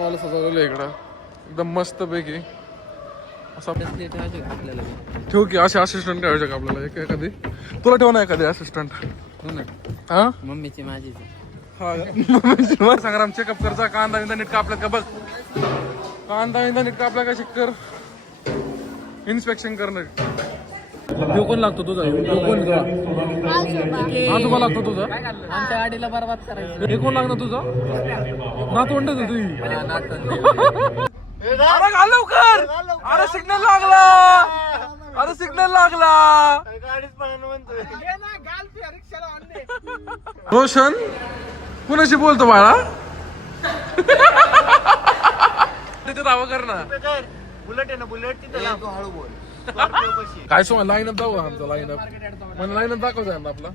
मला सजवलेलं इकडं एकदम मस्त पैकी असं आपल्याला ठेवू की असे असिस्टंट ठेवायचे का आपल्याला एखादी तुला ठेव ना एखादी असिस्टंट हा मम्मीची माझीच हा संग्राम चेकअप करचा कांदा विंदा नीट कापला का बघ कांदा विंदा नीट कापला का चेक कर इन्स्पेक्शन करणं तो कोण लागतो तुझा कोण हा तुम्हाला लागतो तुझा आमच्या गाडीला बरबाद करायचं हे कोण लागणार तुझा नातवंड तुझी अरे घाल लवकर अरे सिग्नल लागला अरे सिग्नल लागला रोशन कुणाशी बोलतो बाळा तिथे दावा कर ना बुलेट आहे ना बुलेट तिथे हळू बोल काय सो लाईनअप दाखव आमचा लाईनअप मला लाईनअप दाखवता ना आपला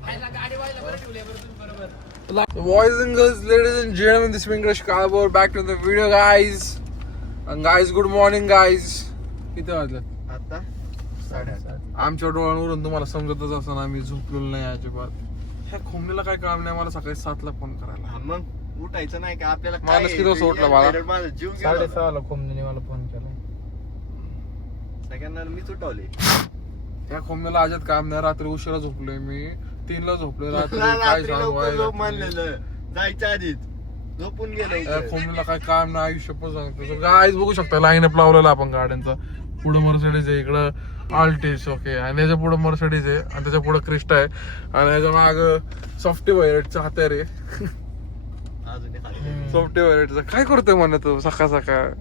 Boys and girls, ladies and gentlemen, this is Venkatesh Kalabor back to the video, guys. And guys, good morning, guys. किती वाजलं आता 8:30 आमच्या डोळ्यांवरून तुम्हाला समजतच असं आम्ही झोपलेलो नाही अजिबात ह्या खोमणीला काय काम नाही मला सकाळी 7ला फोन करायला मग उठायचं नाही का आपल्याला माणूस किती वाजता उठला बाळा? माझा जीव 6:30 खोमनीने मला फोन केला सगळ्यांना मी सुटवले ह्या खोमणीला अजित काम नाही रात्री उशिरा झोपलोय मी 3ला झोपलोय रात्री काय सांगू मानलेलं जायच्या आधीच झोपून गेलो खोमणीला काय काम नाही आयुष्य पण सांगतो गाईज बघू शकता लाईनअप लावलेला आपण गाड्यांचा पुढे मर्सिडीज आहे इकडं आल्टिस ओके आणि त्याच्या पुढे मर्सिडीज आहे आणि त्याच्या पुढे क्रिस्टा आहे आणि त्याच्या माग सॉफ्टवेअरचा हात्यार आहे सॉफ्टवेअरचा काय करतोय म्हणे तू सकाळ सकाळ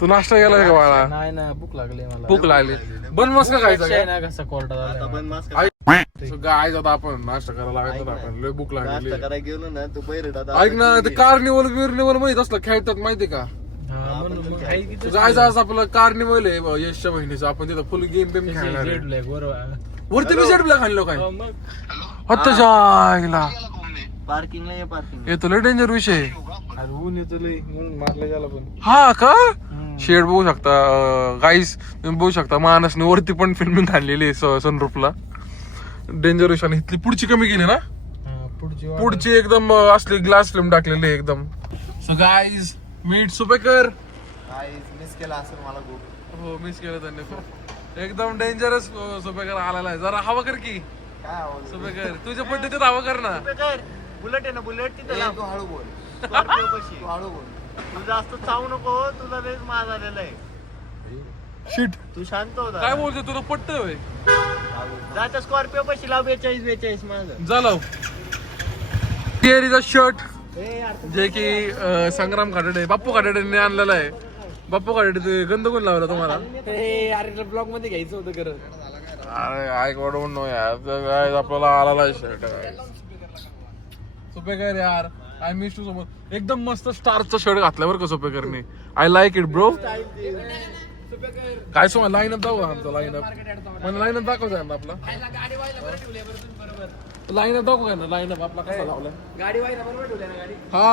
तू नाश्ता केला का बाळा नाही ना भूक लागली मला भूक लागली बन मस्त खायचं ना कसा कोरडा झाला गाय आता आपण नाश्ता करायला लागत आपण लय भूक लागली नाश्ता करायला गेलो ना तू बैरट ऐक ना ते कार्निवल बिर्निवल माहित असलं खेळतात माहिती का जायचं असं आपलं कार्निवल आहे यशच्या बहिणीचं आपण तिथं फुल गेम बेम खेळणार आहे. वरती मी जेट ब्लॅक आणलो काय आता जायला पार्किंगला ये पार्किंग येतो लय डेंजर विषय ऊन येतो लय म्हणून मारलं गेला पण हा का शेड बघू शकता गाईस बघू शकता मानसने वरती पण फिल्मिंग काढलेली आहे सनरूफला डेंजर विषय इथली पुढची कमी केली ना पुढची एकदम असली ग्लास फिल्म टाकलेली आहे एकदम so guys meet Supekar miss केला असेल मला खूप हो मिस केलं त्यांनी एकदम डेंजरस सुपेकर आलेला आहे जरा हवा कर की काय आवाज सुपेकर तुझ्या पद्धतीत हवा कर ना बुलेट आहे ना बुलेट तिथे तू हळू बोल तू हळू बोल तू जास्त चावू नको तुला लयच माज आलेला आहे शिट तू शांत होता काय बोलतोय तुला पटतंय होय जाता स्कॉर्पिओ पशी लाव 42 माझं झालं हिअर इज अ शर्ट जे की संग्राम खाटेडे बाप्पू खाटेडेने आणलेला आहे बाप्पू खाटेडे ते गंध कोण लावला तुम्हाला अरे ब्लॉग मध्ये घ्यायचं होतं करत अरे आय वाढवून नो यार आपल्याला आलेला आहे शर्ट सुपेकर यार आय मिस टू सोबत एकदम मस्त स्टारचा शर्ट घातल्यावर का सुपेकरने आय लाईक इट ब्रो काय सो लाईनअप दाखव आमचा लाईनअप मला लाईनअप दाखवता ना आपला लाईनअप दाखव काय ना लाईनअप आपला कसा लावलाय गाडी वाईला बरोबर ठेवल्या ना गाडी हा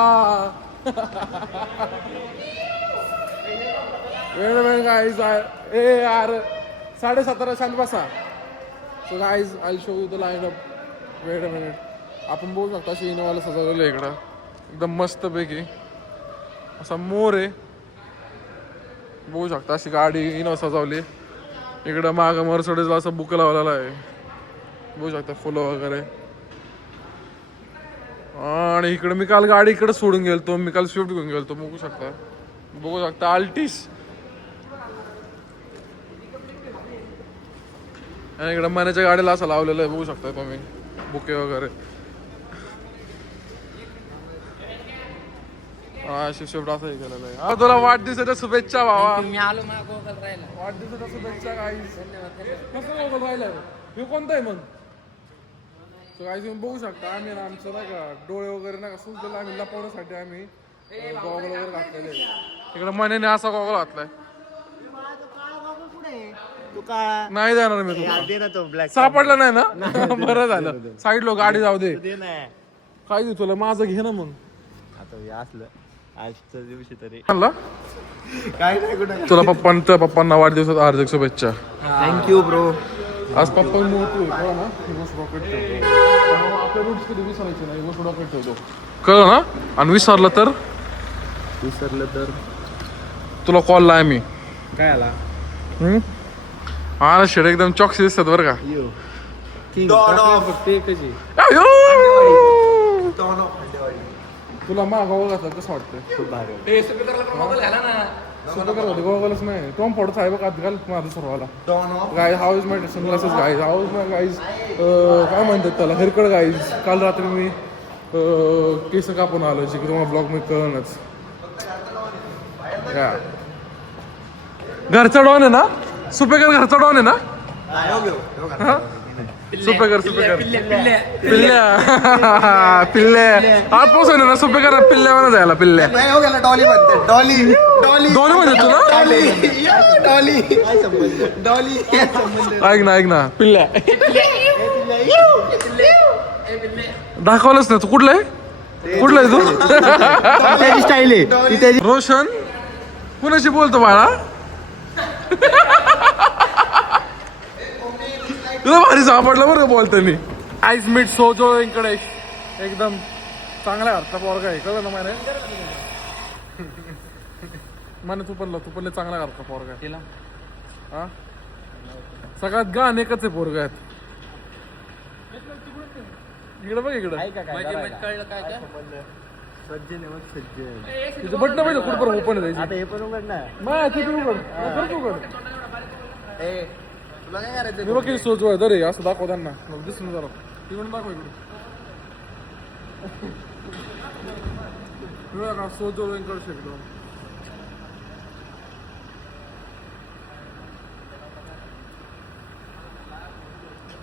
वेळ गाईज ए यार 7:30 शांत बसा so guys I show you the line-up weight a minute आपण बघू शकता अशी इनोवाला सजवलेलं आहे इकडं एकदम मस्त पैकी असा मोर आहे बघू शकता अशी गाडी इनोवा सजवली इकडं मागं मर्सिडीजला असं बुक लावलेला आहे बघू शकता फुलं वगैरे आणि इकडे मी काल गाडी इकडे सोडून गेलतो मी काल स्विफ्ट घेऊन गेलतो बघू शकता आल्टिस आणि इकडे मनाच्या गाडीला असं लावलेलं आहे बघू शकता तुम्ही बुके वगैरे हा स्विफ्ट असं हे केलेलं आहे तुला वाढदिवसाच्या शुभेच्छा भावा मी आलो मला गोगल राहिला वाढदिवसाच्या शुभेच्छा गाईस कसं गोगल राहिलं हे कोणतं आहे मग तो काय तुम्ही बघू शकता आम्ही ना आमचं नाही का डोळे वगैरे नाही का सुचलेलं आम्ही लपवण्यासाठी आम्ही गॉगल वगैरे घातलेले इकडे मनेने असा गॉगल घातलाय तू काळा नाही जाणार मी तुला दे ना तो ब्लॅक सापडला नाही ना बरं झालं साईड लो गाडी जाऊ दे दे ना काय दे तुला माझं घे ना मग आता हे असलं आजच्या दिवशी तरी म्हणला काय नाही कुठं तुला पप्पांना वाढदिवसात हार्दिक शुभेच्छा थँक्यू ब्रो आज पप्पा मोठू कळलं ना रॉकेट ठेवतो आपल्या रूट्स कधी विसरायचे नाही डॉकेट ठेवतो कळलं ना आणि विसरलं तर विसरलं तर तुला कॉल लाय मी. काय आला हा ना शेड एकदम चॉक्स दिसतात बरं का. फक्त एकच आहे. अयो! Dawn of Haldewadi. तुला मागवलं घातलं कसं वाटतं? खूप भारी. सुपर होते गोगलच नाही. टॉम फोड साहेब आत घाल माझं सर्वाला. Dawn of guys how is my sunglasses guys how is my guys काय म्हणतात त्याला हेअरकट गाईज. काल रात्री मी केस कापून आलो जे की तुम्हाला ब्लॉग मी कळणच. घरचा डॉन आहे ना सुपेकर घरचा डॉन आहे ना. सुपेकर पिल्ल्या आजपासून आहे ना सुपेकर पिल्ल्या म्हणा जायला पिल्ल्या डॉली म्हणते डॉली डॉली दोन्ही म्हणते तुला. डॉली डॉली ऐक ना पिल्ल्या दाखवलंच ना तू. कुठलं आहे तू. स्टाईल आहे रोशन कुणाशी बोलतो बाळा. तुला भारी सापडलं बरं बोलतानी. आईस मीठ सोजो इकडे एकदम चांगला घरचा पोरगा आहे कळलं ना माने तू पण चांगला घरचा पोरगा आहे. हा सगळ्यात गाण एकच आहे पोरगा आहेत. इकडे बघ इकडं तिचं बटन पाहिजे कुठं पण ओपन आहे आता हे पण उघड ना. उघड तुला काय करायचं मी बघ किती सोजो आहे दरे असं दाखव त्यांना मला दिसून जरा तिकडून दाखव इकडे सोजो वेंकट शेकडो.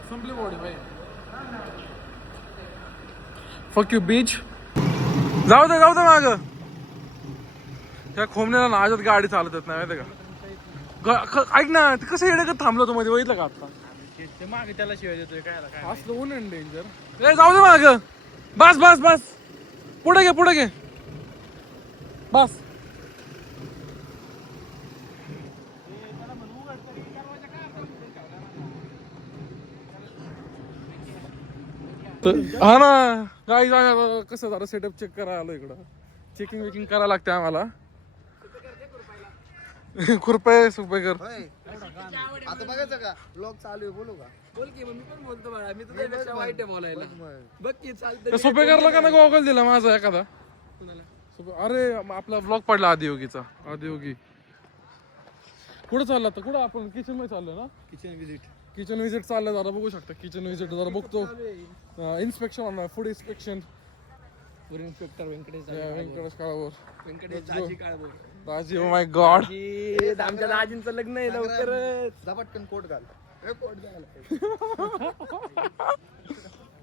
संपली बॉडी भाई. फक यू बीच. जाऊ दे माग. त्या खोमण्याला ना आजच गाडी चालत येत नाही माहिती का. ऐक ना ते कसं येणं थांबलो तो मध्ये बघितलं का आता. ते मागे त्याला शिवाय देतोय काय असलं ऊन आहे डेंजर. जाऊ दे माग. बस पुढे घे बस. हा ना गाई कसं जरा सेटअप चेक करायला आलो इकडं. चेकिंग वेकिंग करायला लागते आम्हाला. खुरपे सुपेकर आता बघायचं का ब्लॉग चालू आहे बोलू का बोल की मी पण बोलतो बाळा. मी तुझ्यापेक्षा वाईट आहे बोलायला. बघ की चालतं. सुपेकरला का ना गॉगल दिला माझा एखादा. अरे आपला ब्लॉग पडला आदियोगीचा. आदियोगी कुठं चालला तर कुठं आपण किचन मध्ये चाललोय ना. किचन विजिट चाललंय जरा बघू शकता. किचन विजिट जरा बघतो. Inspection food inspection food inspector Venkatesh Kalbhor. दाजी ओ माय गॉड. आमच्या दाजींचं लग्न आहे लवकरच. झपटकन कोट घाल कोट घाल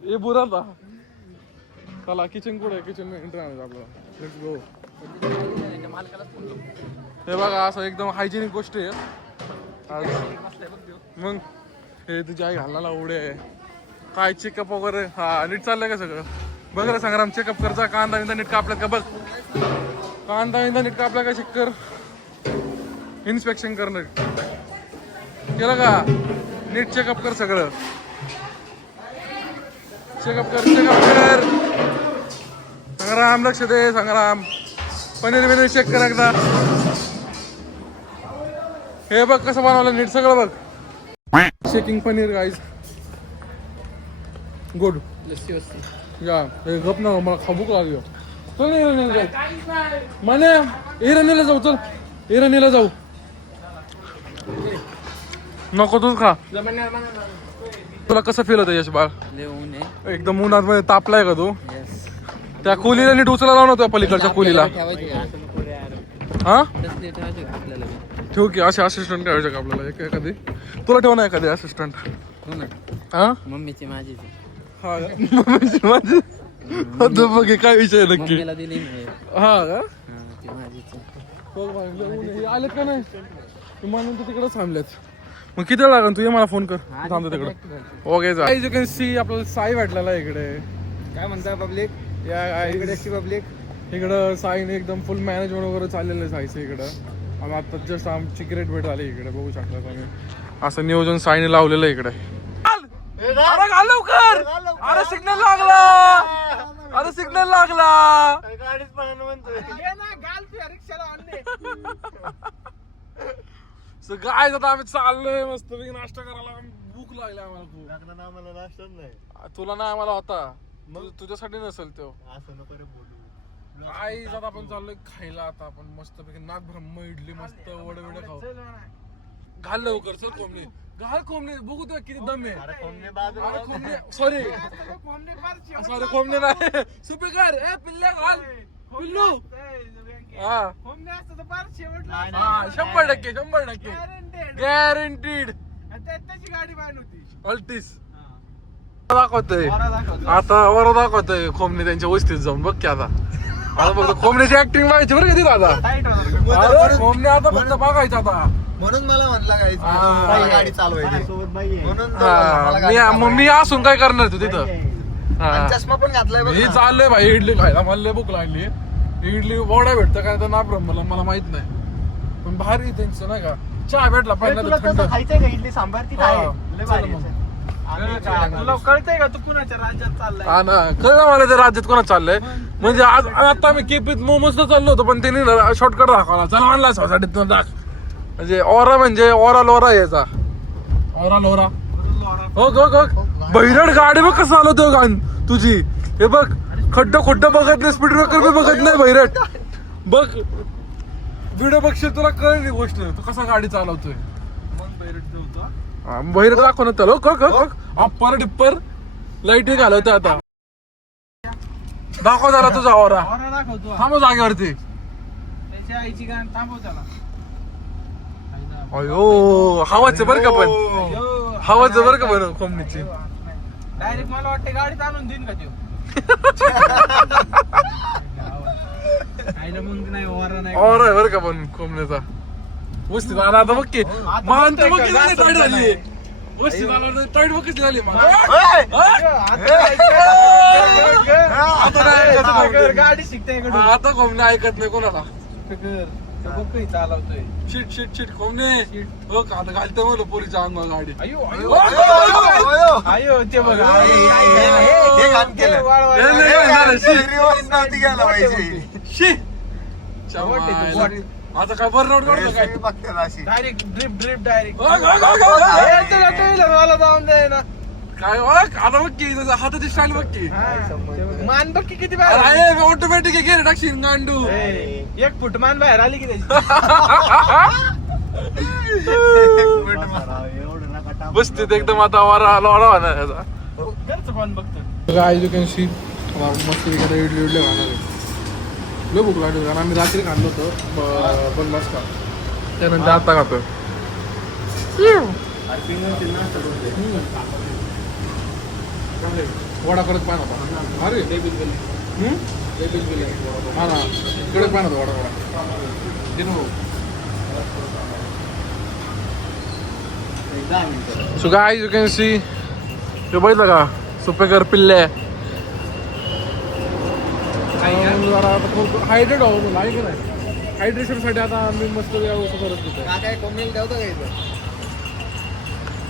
हे बुरा था. चला किचन कुठे किचन में एंटर आहे आपल्याला. Let's go. हे बघा असं एकदम हायजेनिक गोष्ट आहे. मग हे तुझी आई घालला उडे काय चेकअप वगैरे. हा नीट चाललंय का सगळं. बघ रे संग्राम चेकअप करचा. कांदा विंदा नीट कापला का बघ. कांदा विंदा नीट कापला का चेक कर. इन्स्पेक्शन कर नीट केलं का. नीट चेकअप कर सगळं. चेकअप कर संग्राम. लक्ष दे संग्राम. पनीर चेक कर एकदा. हे बघ कसं बनवलं नीट सगळं बघ. Checking paneer guys good. Lassi वस्सी या हे गप ना मला खाबूक लागलो. चल इराणीला जाऊ. माने इराणीला जाऊ. चल इराणीला जाऊ. नको तूच खा. तुला कसं फील होतं यश बाळ. एकदम उन्हात मध्ये तापलाय का तू. त्या खोलीला नीट उचला लावून होत्या पलीकडच्या खोलीला. हा ठेवू की असे असिस्टंट ठेवायचे का आपल्याला एखादी. तुला ठेव ना एखादी असिस्टंट. हा मम्मीची माझी. हा मम्मीची माझी. बघ काय विषय नक्की. हा का आलेत का नाही म्हणून तू तिकडे थांबलेत. मग किती वेळ लागेल तू ये मला फोन कर. थांबतो तिकडे. ओके यू कॅन सी आपल्याला साई भेटलेला इकडे. काय म्हणता पब्लिक. या इकडे पब्लिक. इकडं साईने एकदम फुल मॅनेजमेंट वगैरे चाललेलं आहे साईचं इकडं. आम्ही आता जस्ट आमची ग्रेट भेट आली इकडे बघू शकता तुम्ही. असं नियोजन साईने लावलेलं आहे इकडे. अरे घाल लवकर. अरे सिग्नल लागला. अरे सिग्नल लागला. गाडीच पळायला म्हणतोय. सो गाईज आता आम्ही चाललोय मस्त नाश्ता करायला. भूक लागली आम्हाला खूप. लागला ना आम्हाला नाश्ताच नाही. तुला नाही आम्हाला होता. तुझ्यासाठी नसेल तो. असं नको रे बोलू. आई आता आपण चाललोय खायला. आता आपण मस्त पैकी नाथ ब्रह्म इडली मस्त वडे वडे खाऊ. घाल लवकर चल कोंबडी. घाल कोंबडी बघू तुला किती दम आहे. अरे कोंबडी बाजूला. अरे कोंबडी सॉरी कोंबडी नाही सुपेकर ए पिल्ले घाल पिल्लू. हा 100% गॅरंटीड. गाडी बाहेर होती. अल्टीस दाखवतोय आता वर दाखवतोय कोंबडी त्यांच्या वस्तीत जाऊन. बघ की आता फक्त कोंबडीची ऍक्टिंग माहिती बरं किती आता. अरे कोंबडी आता फक्त बघायचं आता. म्हणून मला म्हणला गाडी चालवायची सोबत बाई आहे. म्हणून तो मला गाडी मी असून काय करणार तू तिथं. आणि चष्मा पण घातलाय बघ मी ना. चाललोय भाई इडली खायला. मला लय भूक लागली. इडली वडा भेटतं काय तर ना मला माहित नाही. पण भारी त्यांचं नाही का चहा भेटला तुला पाहिजे तसं थंड. खायचंय का इडली सांबार ती काय हा. लय भारी चल मग. आहे. आम्ही काय- तुला कळतंय का तू कुणाच्या राज्यात चाललाय? हा ना कळलं मला त्या राज्यात कोणा चाललंय. म्हणजे आज आता आम्ही केपीत मोमोज चाललो होतो पण त्यांनी शॉर्टकट दाखवला. चला म्हणला सोसायटीत दाख म्हणजे ओरा लोरा यायचा ओरा लोरा. हो बहिरड गाडी बघ कसं आलो तो गाण तुझी. हे बघ खड्ड बघत नाही. स्पीड ब्रेकर बी बघत नाही बहिरड. बघ व्हिडिओ बघशील तुला कळली गोष्ट. तू कसा गाडी चालवतोय. मग बैरट होतो. बहिरड दाखव ना त्याला. अप्पर डिप्पर लाईट घालवतोय आता. दाखव झाला तुझा ओरा. ओरा दाखवतो. थांब जागेवरती. त्याच्या आईची गाण थांबव त्याला. अयो हवाच बरं का पण. हवाच बरं का बरं कोंबडीची. डायरेक्ट मला वाटतं गाडीत आणून देईन का त्यो. आईला मग नाही ओरा नाही. और आहे बरं का पण कोंबड्याचा. वस्तीत आला आता बघ की मान तर बघ की झाली टाईट झाली. वस्तीत आला टाईट बघ किती झाली. आता नाही ऐकत कोंबडी. गाडी शिकते आता कोंबडी ऐकत नाही कोणाला. चालवतोय. शिट कोंबडी. हो का आता घालते मला पोरीच्या अंगावर गाडी. अयो अयो, ते बघा. हे घाण केलं. हे नाही झालं, शी. रिवर्स नव्हती घ्यायला पाहिजे. शी. आता काय बरं नव्हतं काय. रेसिपी बघते ना अशी. Direct drip direct. हो. मला जाऊन दे ना. काय आता बघ की तुझ्या हाताची स्टाईल बघ की. मान बघ की किती बाहेर. ऑटोमॅटिक गेअर टाकशील गांडू. 1 फूट मान बाहेर आली की त्याची. एवढं नका टाकू. बसतीत एकदम आता वारा लोडा होणार याचा. घरचं कोण बघतं. गाय यू कॅन सी मस्त इकडे इडली खाणार आहे. लय भूक लागली कारण आम्ही रात्री खाल्लो होतो 50 का. त्यानंतर आता खातो. वडा परत पान होता. अरे हा ना इकडे पान होता vada so guy you can see. ते बघितलं का सुपेकर पिल्ले. हायड्रेट हवं तुला आहे की नाही. हायड्रेशन साठी आता आम्ही मस्त व्यवस्था करत होतो. काय कोंबडीला ठेवतो का इथं?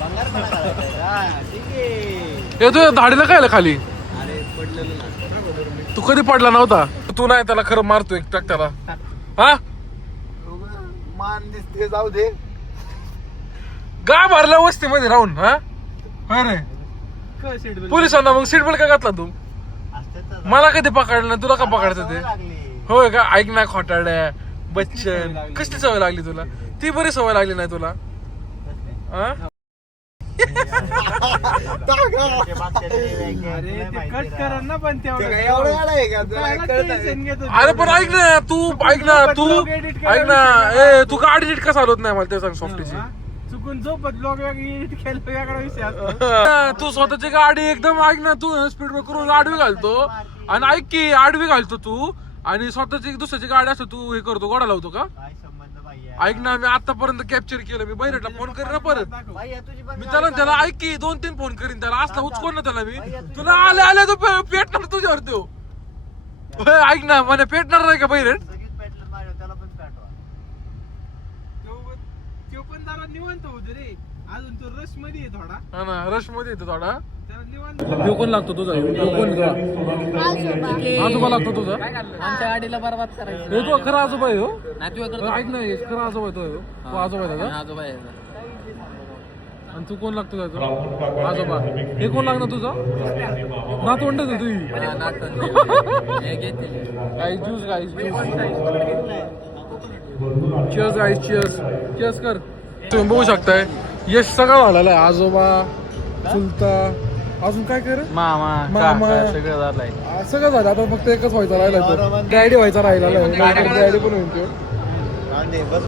भंगारपणा करायचा. हा, ठीक आहे. हे तू धाडीला काय खाली. अरे पडलेलं ना. तू कधी पडला नव्हता. तू नाही त्याला खरं मारतो एक टाक त्याला. हा मान दिसते जाऊ दे. गा भरला वस्तीमध्ये राहून. हा अरे पोलिसांना मग सीट बेल्ट का घातला तू. असतं मला कधी पकडलं नाही. तुला का पकडायचं ते. लागली. होय का ऐक ना खोटाड्या बच्चन. कसली सवय लागली तुला. ती बरी सवय लागली नाही तुला. हा कट करा ना पण ते काय एवढं गाडं आहे का? तुला कळत आहे? अरे पण ऐक ना तू ऐक ना ए तू गाडी नीट का चालवत नाही मला ते सांग सॉफ्टीची. चुकून झोपत लोक एडिट केलं वेगळा विषय असतो. तू स्वतःची गाडी एकदम ऐक ना तू स्पीड ब्रेकर आडवी घालतो आणि ऐक की आडवी घालतो तू आणि स्वतःची दुसऱ्याची गाडी असतो तू हे करतो गोडा लावतो का. काय संबंध बाई आहे? ऐक ना मी आतापर्यंत कॅप्चर केलं. मी बैरटला फोन करीन ना परत. बाई आहे तुझी पण मी त्याला ऐक की 2-3 फोन करीन त्याला. असला उचकोन ना त्याला मी. तुला आले तू पेटणार तुझ्यावर तो. ऐक ना मला पेटणार नाही का बैरट. सगळीच पेटलं माझ्या त्याला पण पेटवा. तो पण जरा निवांत होतो रे. अजून तो रश मध्ये आहे थोडा. हा ना रश मध्ये येतो थोडा. ह्यो कोण लागतो तुझा ह्यो कोण तुझा आजोबा लागतो तुझा आमच्या गाडीला बरबाद करायचं हे तो खरा आजोबा आहे हो नातू ऐक नाही खरा आजोबा आहे तो आजोबा आहे त्याचा आजोबा आहे आणि तू कोण लागतो त्याचा आजोबा हे कोण लागणार तुझा नातवंड आहे तुझी गाईस ज्यूस चिअर्स गाईस चिअर्स कर तुम्ही बघू शकताय यश सगळं झालेलं आहे आजोबा चुलता अजून काय कर मामा मामा. काका सगळं झालंय सगळं झालं आता फक्त एकच व्हायचा राहिला तो डॅडी व्हायचा राहिला डॅडी पण होईल तो कांदे बस